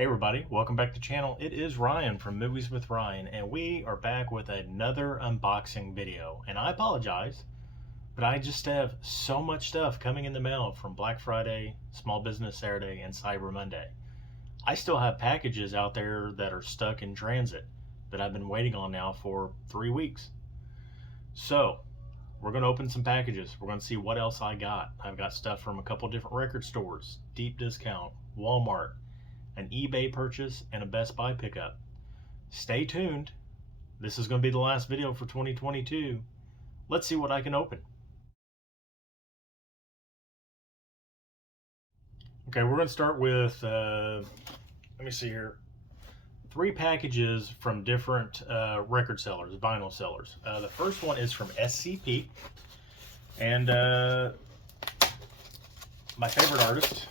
Hey everybody, welcome back to the channel. It is Ryan from Movies with Ryan, and we are back with another unboxing video. And I apologize, but I just have so much stuff coming in the mail from Black Friday, Small Business Saturday, and Cyber Monday. I still have packages out there that are stuck in transit that I've been waiting on now for 3 weeks. So, we're going to open some packages. We're going to see what else I got. I've got stuff from a couple different record stores, deep discount, Walmart, an eBay purchase, and a Best Buy pickup. Stay tuned. This is going to be the last video for 2022. Let's see what I can open. Okay, we're going to start with, let me see here, 3 packages from different record sellers, vinyl sellers. The first one is from SCP, and my favorite artist,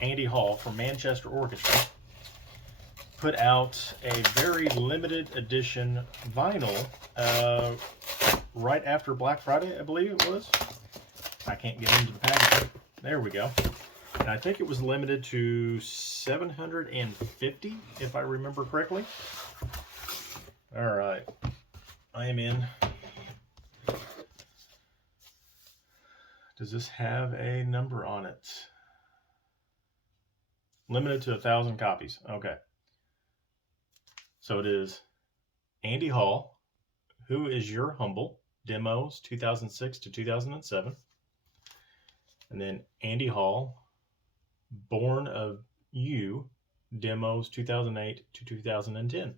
Andy Hall from Manchester Orchestra, put out a very limited edition vinyl right after Black Friday, I believe it was. I can't get into the packaging. There we go. And I think it was limited to 750, if I remember correctly. All right, I am in. Does this have a number on it? Limited to 1,000 copies. Okay. So it is Andy Hall, Who Is Your Humble? Demos 2006 to 2007. And then Andy Hall, Born of You, Demos 2008 to 2010.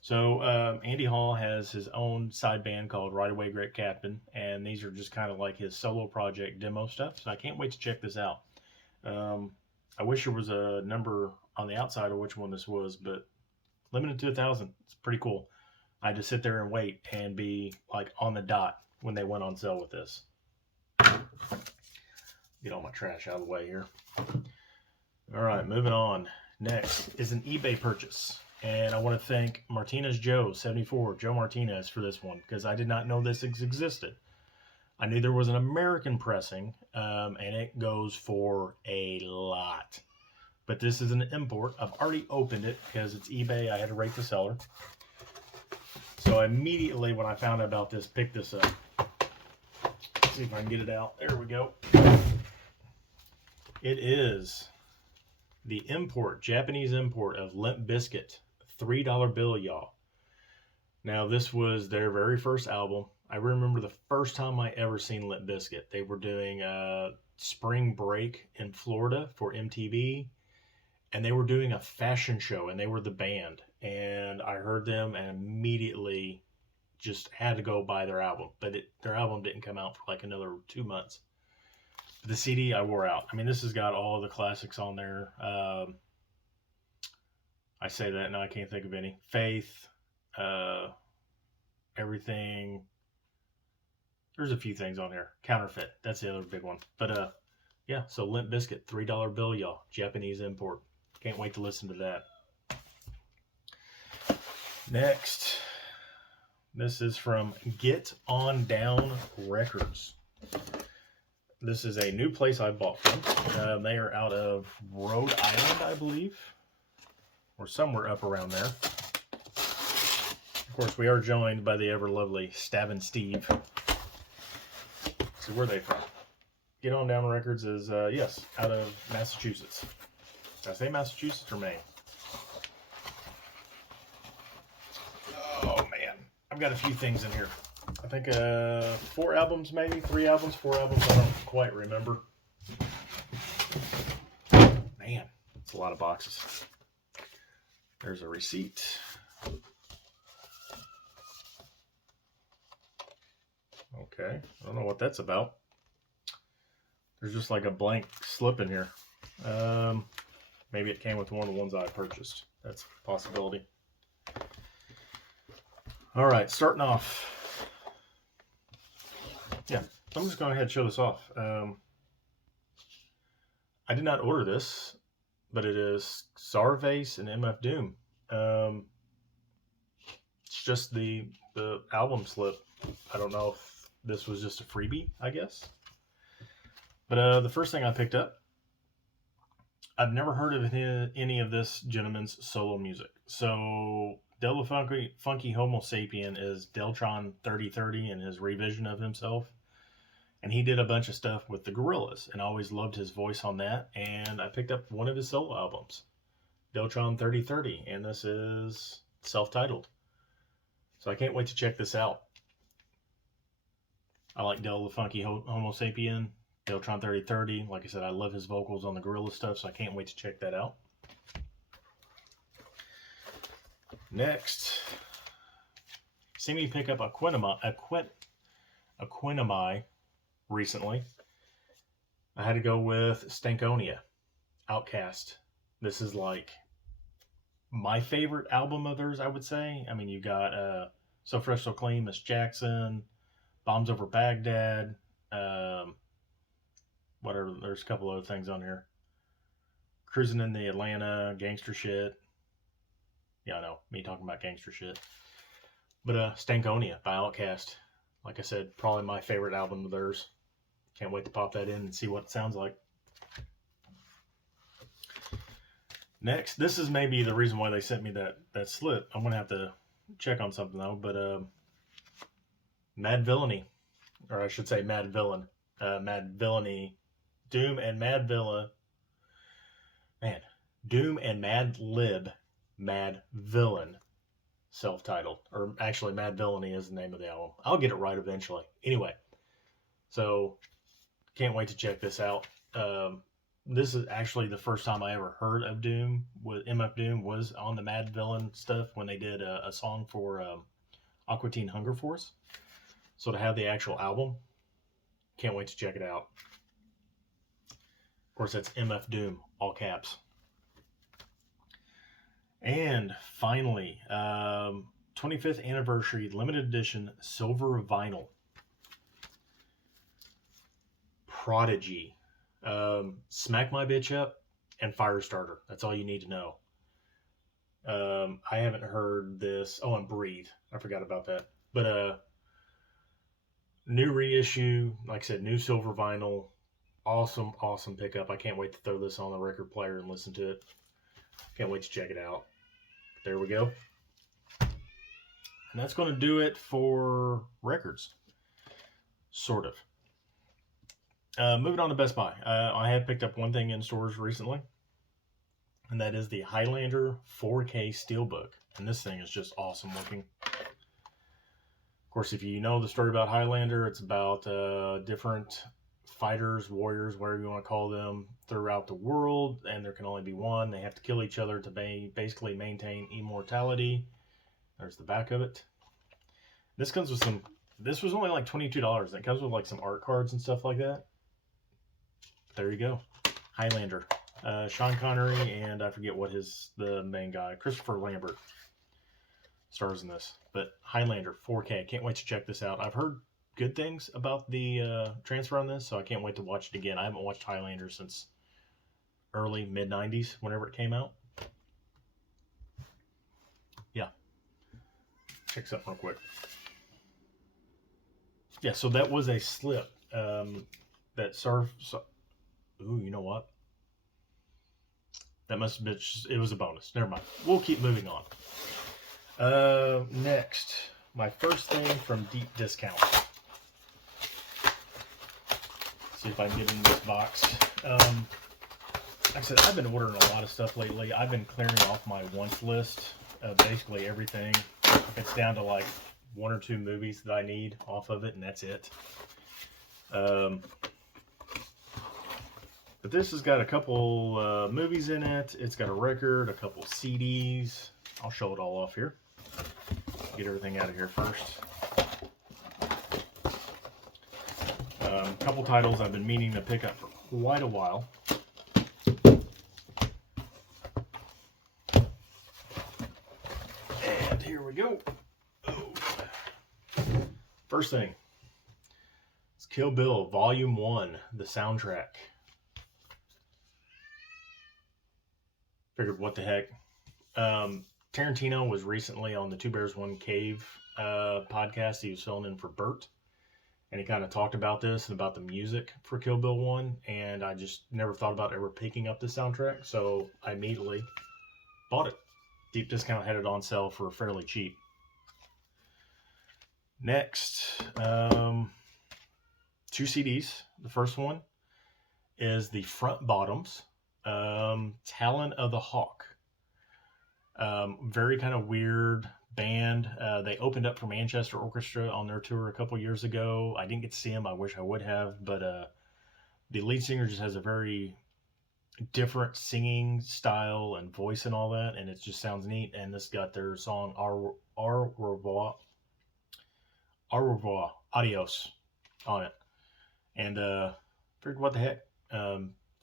So Andy Hall has his own side band called Right Away Great Captain, and these are just kind of like his solo project demo stuff. So I can't wait to check this out. I wish there was a number on the outside of which one this was, but limited to 1,000. It's pretty cool. I had to sit there and wait and be like on the dot when they went on sale with this. Get all my trash out of the way here. All right, moving on. Next is an eBay purchase. And I want to thank Martinez Joe 74, Joe Martinez, for this one, because I did not know this existed. I knew there was an American pressing, and it goes for a lot. But this is an import. I've already opened it because it's eBay. I had to rate the seller. So I immediately, when I found out about this, picked this up. Let's see if I can get it out. There we go. It is the import, Japanese import of Limp Bizkit, $3 bill, y'all. Now, this was their very first album. I remember the first time I ever seen Limp Bizkit. They were doing spring break in Florida for MTV, and they were doing a fashion show, and they were the band. And I heard them and immediately just had to go buy their album. But their album didn't come out for like another 2 months. The CD I wore out. I mean, this has got all of the classics on there. I say that now I can't think of any. Faith, Everything. There's a few things on here. Counterfeit. That's the other big one. But yeah, so Limp Bizkit, $3 bill, y'all. Japanese import. Can't wait to listen to that. Next, this is from Get On Down Records. This is a new place I bought from. They are out of Rhode Island, I believe, or somewhere up around there. Of course, we are joined by the ever lovely Stabbin' Steve. So where are they from? Get On Down Records is, yes, out of Massachusetts. Did I say Massachusetts or Maine? Oh, man. I've got a few things in here. I think 4 albums, maybe 3 albums, 4 albums. I don't quite remember. Man, it's a lot of boxes. There's a receipt. Okay, I don't know what that's about. There's just like a blank slip in here. Maybe it came with one of the ones I purchased. That's a possibility. All right, starting off. Yeah, I'm just going to go ahead and show this off. I did not order this, but it is Czarvase and MF Doom. It's just the album slip. I don't know if this was just a freebie, I guess. But the first thing I picked up I've never heard of any of this gentleman's solo music. So Del Funky Homo Sapien is Deltron 3030 in his revision of himself. And he did a bunch of stuff with the Gorillaz, and I always loved his voice on that. And I picked up one of his solo albums, Deltron 3030, and this is self-titled. So I can't wait to check this out. I like Del Funky Homo Sapien, Deltron 3030. Like I said, I love his vocals on the Gorilla stuff, so I can't wait to check that out. Next, see me pick up Aquinami recently. I had to go with Stankonia, Outcast. This is like my favorite album of theirs, I would say. I mean, you got So Fresh So Clean, Miss Jackson, Bombs Over Baghdad, whatever. There's a couple other things on here. Cruising in the Atlanta, Gangster Shit. Yeah, I know, me talking about gangster shit. But Stankonia by Outkast. Like I said, probably my favorite album of theirs. Can't wait to pop that in and see what it sounds like. Next, this is maybe the reason why they sent me that slip. I'm going to have to check on something though. But Mad Villainy, or I should say Mad Villain. Mad Villainy. Doom and Mad Villa. Man, Doom and Mad Lib. Mad Villain. Self-titled. Or actually, Mad Villainy is the name of the album. I'll get it right eventually. Anyway, so can't wait to check this out. This is actually the first time I ever heard of Doom. With MF Doom was on the Mad Villain stuff when they did a song for Aqua Teen Hunger Force. So to have the actual album, can't wait to check it out. Of course, that's MF Doom, all caps. And finally, 25th anniversary limited edition silver vinyl. Prodigy. Smack My Bitch Up and Firestarter. That's all you need to know. I haven't heard this. Oh, and Breathe. I forgot about that. But new reissue, like I said, new silver vinyl. Awesome, awesome pickup. I can't wait to throw this on the record player and listen to it. Can't wait to check it out. There we go. And that's going to do it for records. Sort of. Moving on to Best Buy. I have picked up one thing in stores recently, and that is the Highlander 4K Steelbook. And this thing is just awesome looking. Of course, if you know the story about Highlander, it's about different fighters, warriors, whatever you want to call them, throughout the world, and there can only be one. They have to kill each other to basically maintain immortality. There's the back of it. This comes with some. This was only like $22. It comes with like some art cards and stuff like that. There you go. Highlander. Sean Connery and I forget what the main guy, Christopher Lambert, stars in this. But Highlander 4K. Can't wait to check this out. I've heard good things about the transfer on this, so I can't wait to watch it again. I haven't watched Highlander since early mid-90s, whenever it came out. Yeah. Check something real quick. Yeah, so that was a slip that served. Ooh, you know what? That must have been. It was a bonus. Never mind. We'll keep moving on. Next, my first thing from Deep Discount. See if I can get in this box. Like I said, I've been ordering a lot of stuff lately. I've been clearing off my wants list of basically everything. It's down to like 1 or 2 movies that I need off of it, and that's it. But this has got a couple movies in it. It's got a record, a couple CDs. I'll show it all off here. Get everything out of here first. A couple titles I've been meaning to pick up for quite a while. And here we go. Oh. First thing. It's Kill Bill Volume 1, the soundtrack. Figured, what the heck. Tarantino was recently on the Two Bears One Cave podcast. He was filling in for Bert. and he kind of talked about this and about the music for Kill Bill 1, and I just never thought about ever picking up the soundtrack, so I immediately bought it. Deep discount had it on sale for fairly cheap. Next, 2 CDs. The first one is the Front Bottoms, Talon of the Hawk. Very kind of weird band. They opened up for Manchester Orchestra on their tour a couple years ago. I didn't get to see them. I wish I would have, but the lead singer just has a very different singing style and voice and all that, and it just sounds neat. And this got their song Au revoir, adios on it. And figured, what the heck?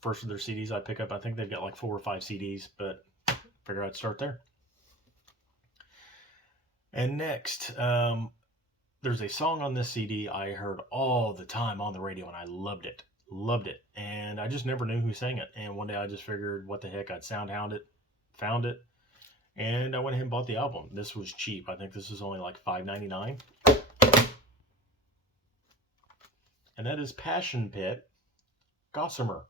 First of their CDs I pick up. I think they've got like 4 or 5 CDs, but figure I'd start there. And next, there's a song on this CD I heard all the time on the radio, and I loved it. And I just never knew who sang it. And one day I just figured, what the heck, I'd soundhound it, found it, and I went ahead and bought the album. This was cheap. I think this was only like $5.99. And that is Passion Pit, Gossamer.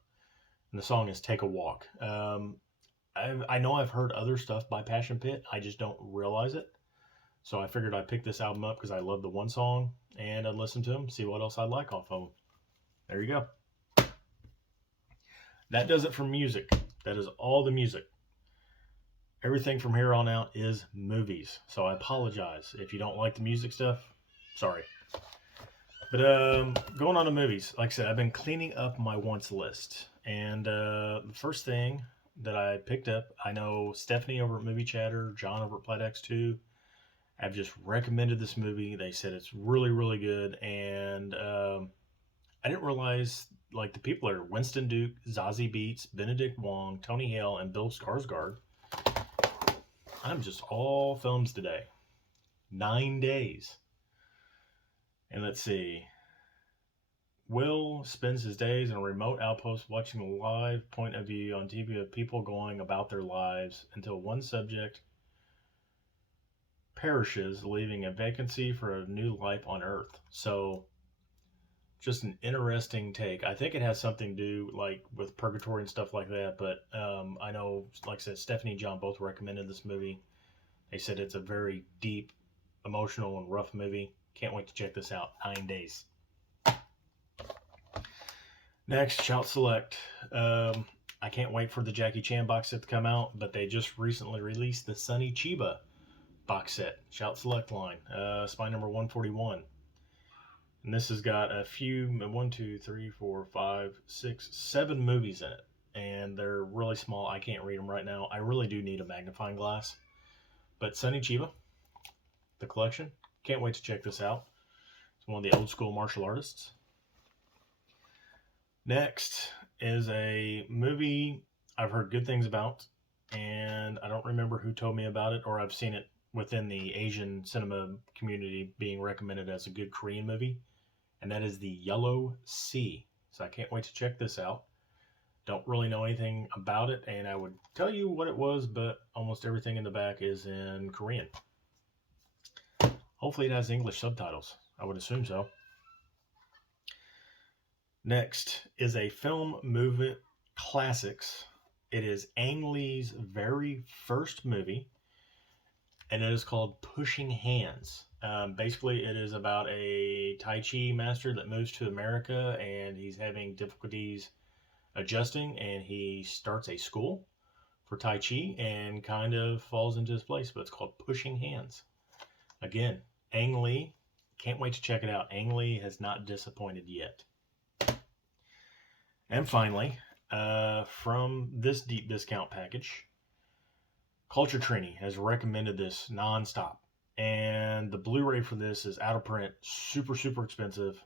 And the song is Take a Walk. I know I've heard other stuff by Passion Pit. I just don't realize it. So I figured I'd pick this album up because I love the one song, and I'd listen to them, see what else I'd like off of them. There you go. That does it for music. That is all the music. Everything from here on out is movies. So I apologize if you don't like the music stuff. Sorry. But going on to movies, like I said, I've been cleaning up my wants list. And the first thing that I picked up, I know Stephanie over at Movie Chatter, John over at PlatX2, have just recommended this movie. They said it's really, really good. And I didn't realize, like, the people are Winston Duke, Zazie Beetz, Benedict Wong, Tony Hale, and Bill Skarsgård. I'm just all films today. 9 days. And let's see. Will spends his days in a remote outpost watching a live point of view on TV of people going about their lives until one subject perishes, leaving a vacancy for a new life on Earth. So, just an interesting take. I think it has something to do like with purgatory and stuff like that, but I know, like I said, Stephanie and John both recommended this movie. They said it's a very deep, emotional, and rough movie. Can't wait to check this out. 9 days. Next, Shout Select. I can't wait for the Jackie Chan box set to come out, but they just recently released the Sonny Chiba box set. Shout Select line. Spine number 141. And this has got a few, 1, 2, 3, 4, 5, 6, 7 movies in it. And they're really small. I can't read them right now. I really do need a magnifying glass. But Sonny Chiba, the collection. Can't wait to check this out. It's one of the old school martial artists. Next is a movie I've heard good things about. And I don't remember who told me about it, or I've seen it within the Asian cinema community being recommended as a good Korean movie. And that is The Yellow Sea. So I can't wait to check this out. Don't really know anything about it, and I would tell you what it was, but almost everything in the back is in Korean. Hopefully it has English subtitles. I would assume so. Next is a film movie classics. It is Ang Lee's very first movie, and it is called Pushing Hands. Basically, it is about a Tai Chi master that moves to America, and he's having difficulties adjusting, and he starts a school for Tai Chi and kind of falls into his place, but it's called Pushing Hands. Again, Ang Lee, can't wait to check it out. Ang Lee has not disappointed yet. And finally, from this deep discount package, Culture Trini has recommended this nonstop. And the Blu-ray for this is out of print, super, super expensive.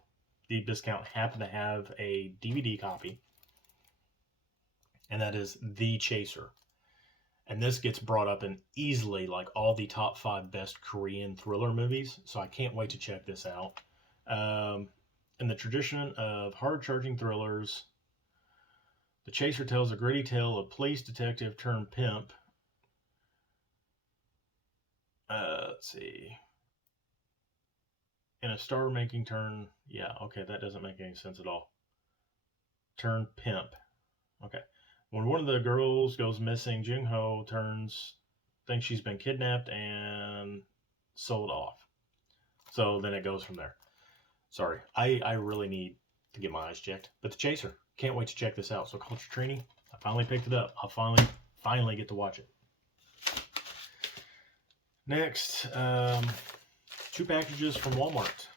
Deep discount happened to have a DVD copy. And that is The Chaser. And this gets brought up in easily like all the top 5 best Korean thriller movies. So I can't wait to check this out. In the tradition of hard-charging thrillers, The Chaser tells a gritty tale of police detective turned pimp. Let's see. in a star-making turn. Yeah, okay, that doesn't make any sense at all. Turn pimp. Okay. When one of the girls goes missing, Jung-ho thinks she's been kidnapped and sold off. So then it goes from there. Sorry, I really need to get my eyes checked. But The Chaser, can't wait to check this out. So Culture Trini, I finally picked it up. I'll finally get to watch it. Next, 2 packages from Walmart.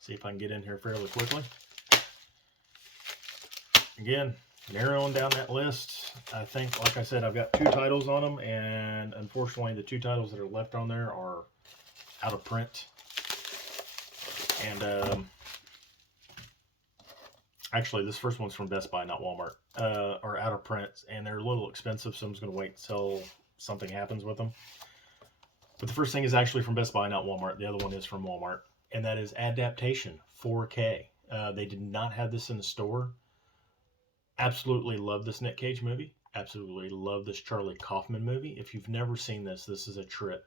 See if I can get in here fairly quickly. Again, narrowing down that list. I think, like I said, I've got 2 titles on them, and unfortunately the 2 titles that are left on there are out of print. And actually, this first one's from Best Buy, not Walmart, are out of print, and they're a little expensive, so I'm just going to wait until something happens with them. But the first thing is actually from Best Buy, not Walmart. The other one is from Walmart, and that is Adaptation 4K. They did not have this in the store. Absolutely love this Nick Cage movie. Absolutely love this Charlie Kaufman movie. If you've never seen this, this is a trip.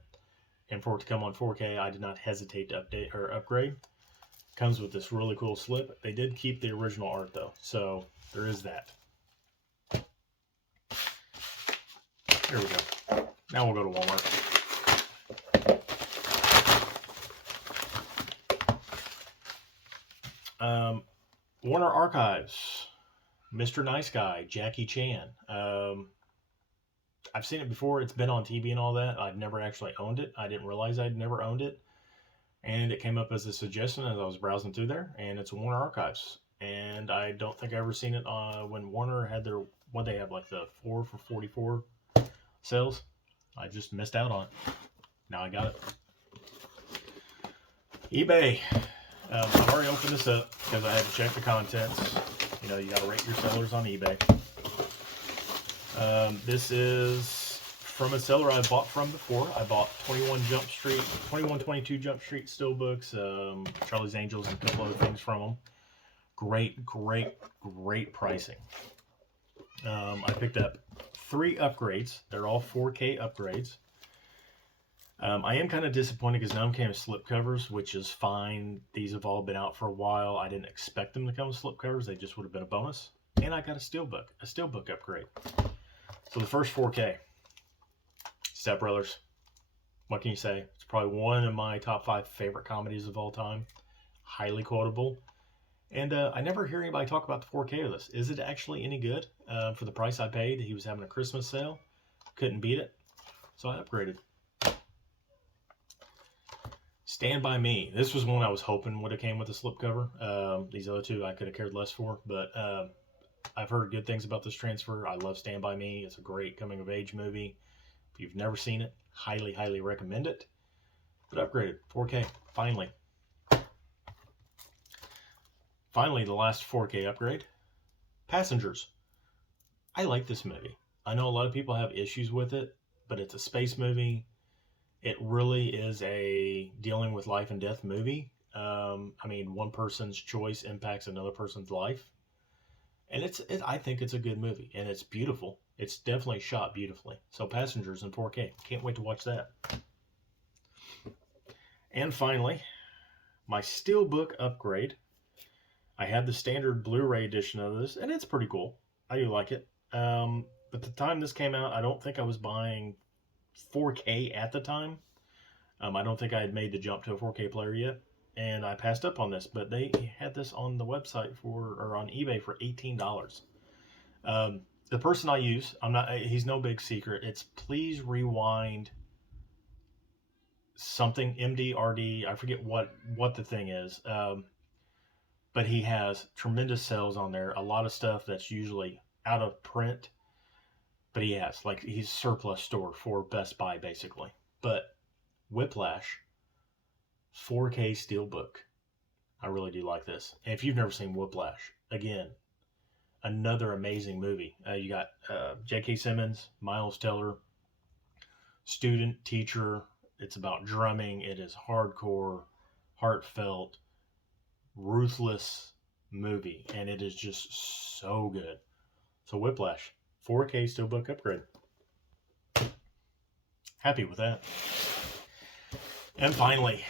And for it to come on 4K, I did not hesitate to update or upgrade. Comes with this really cool slip. They did keep the original art though, so there is that. Here we go. Now we'll go to Walmart. Warner Archives, Mr. Nice Guy, Jackie Chan. I've seen it before. It's been on TV and all that. I've never actually owned it. I didn't realize I'd never owned it. And it came up as a suggestion as I was browsing through there. And it's Warner Archives. And I don't think I ever seen it when Warner had their, what they have, like the 4 for $44 sales. I just missed out on it. Now I got it. eBay. I've already opened this up because I had to check the contents. You know, you got to rate your sellers on eBay. This is from a seller I bought from before. I bought 2122 Jump Street Steelbooks, Charlie's Angels, and a couple other things from them. Great pricing. I picked up 3 upgrades. They're all 4K upgrades. I am kind of disappointed because none came with slipcovers, which is fine. These have all been out for a while. I didn't expect them to come with slipcovers. They just would have been a bonus. And I got a steelbook upgrade. So the first 4K, Step Brothers. What can you say? It's probably one of my top 5 favorite comedies of all time. Highly quotable. And I never hear anybody talk about the 4K of this. Is it actually any good? For the price I paid, he was having a Christmas sale. Couldn't beat it. So I upgraded. Stand By Me. This was one I was hoping would have came with a slipcover. These other 2 I could have cared less for. But I've heard good things about this transfer. I love Stand By Me. It's a great coming-of-age movie. If you've never seen it, highly recommend it. But upgraded. 4K. Finally. Finally, the last 4K upgrade. Passengers. I like this movie. I know a lot of people have issues with it, but it's a space movie. It really is a dealing with life and death movie. I mean, one person's choice impacts another person's life. And I think it's a good movie, and it's beautiful. It's definitely shot beautifully. So Passengers in 4K. Can't wait to watch that. And finally, my Steelbook upgrade. I had the standard Blu-ray edition of this, and it's pretty cool. I do like it. But the time this came out, I don't think I was buying 4K at the time. I don't think I had made the jump to a 4K player yet, and I passed up on this. But they had this on the website on eBay for $18. The person I use, he's no big secret. It's Please Rewind something MDRD. I forget what the thing is. But he has tremendous sales on there. A lot of stuff that's usually out of print. But he's surplus store for Best Buy, basically. But Whiplash, 4K Steelbook. I really do like this. And if you've never seen Whiplash, again, another amazing movie. You got J.K. Simmons, Miles Teller, student, teacher. It's about drumming. It is hardcore, heartfelt, ruthless movie. And it is just so good. So Whiplash. 4K Steelbook upgrade. Happy with that. And finally,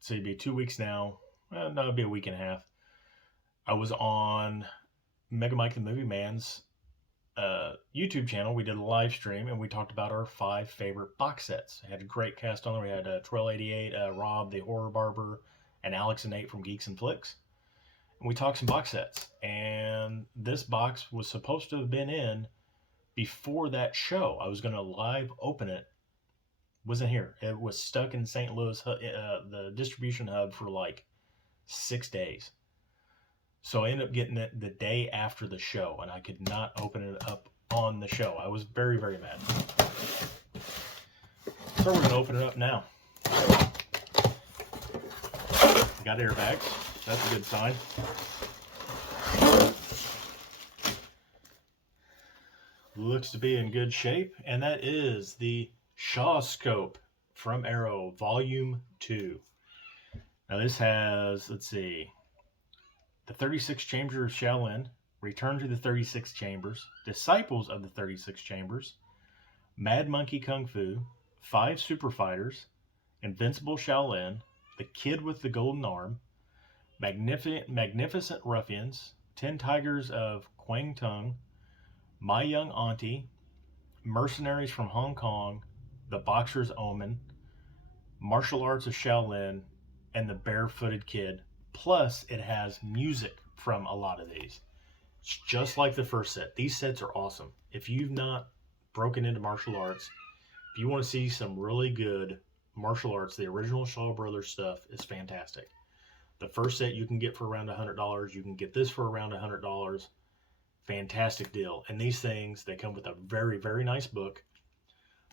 So it'd be 2 weeks now. No, it'd be a week and a half. I was on Mega Mike the Movie Man's YouTube channel. We did a live stream and we talked about our 5 favorite box sets. I had a great cast on there. We had Trail88, Rob the Horror Barber, and Alex and Nate from Geeks and Flicks. And we talked some box sets. And this box was supposed to have been in before that show. I was going to live open it. Wasn't here. It was stuck in St. Louis, the distribution hub, for like 6 days. So I ended up getting it the day after the show, and I could not open it up on the show. I was very, very mad. So we're going to open it up now. Got airbags. That's a good sign. Looks to be in good shape, and that is the Shawscope from Arrow, Volume 2. Now this has, let's see, the 36 Chambers of Shaolin, Return to the 36 Chambers, Disciples of the 36 Chambers, Mad Monkey Kung Fu, 5 Super Fighters, Invincible Shaolin, The Kid with the Golden Arm, Magnificent Ruffians, 10 Tigers of Kwang Tung, My Young Auntie, Mercenaries from Hong Kong, The Boxer's Omen, Martial Arts of Shaolin, and The Barefooted Kid. Plus, it has music from a lot of these. It's just like the first set. These sets are awesome. If you've not broken into martial arts, if you want to see some really good martial arts, the original Shaw Brothers stuff is fantastic. The first set you can get for around $100. You can get this for around $100. Fantastic deal. And these things, they come with a very, very nice book.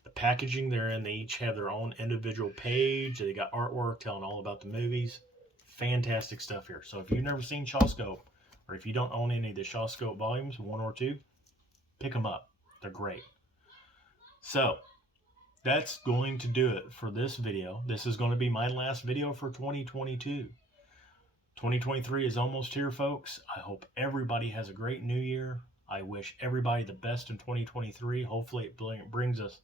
The packaging they're in, they each have their own individual page. They got artwork telling all about the movies. Fantastic stuff here. So if you've never seen Shawscope, or if you don't own any of the Shawscope volumes, 1 or 2, pick them up. They're great. So that's going to do it for this video. This is going to be my last video for 2022. 2023 is almost here, folks. I hope everybody has a great new year. I wish everybody the best in 2023. Hopefully it brings us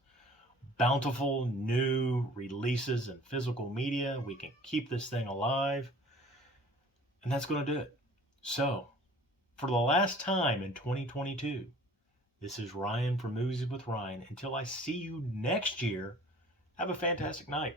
bountiful new releases in physical media. We can keep this thing alive. And that's going to do it. So, for the last time in 2022, this is Ryan from Movies with Ryan. Until I see you next year, have a fantastic night.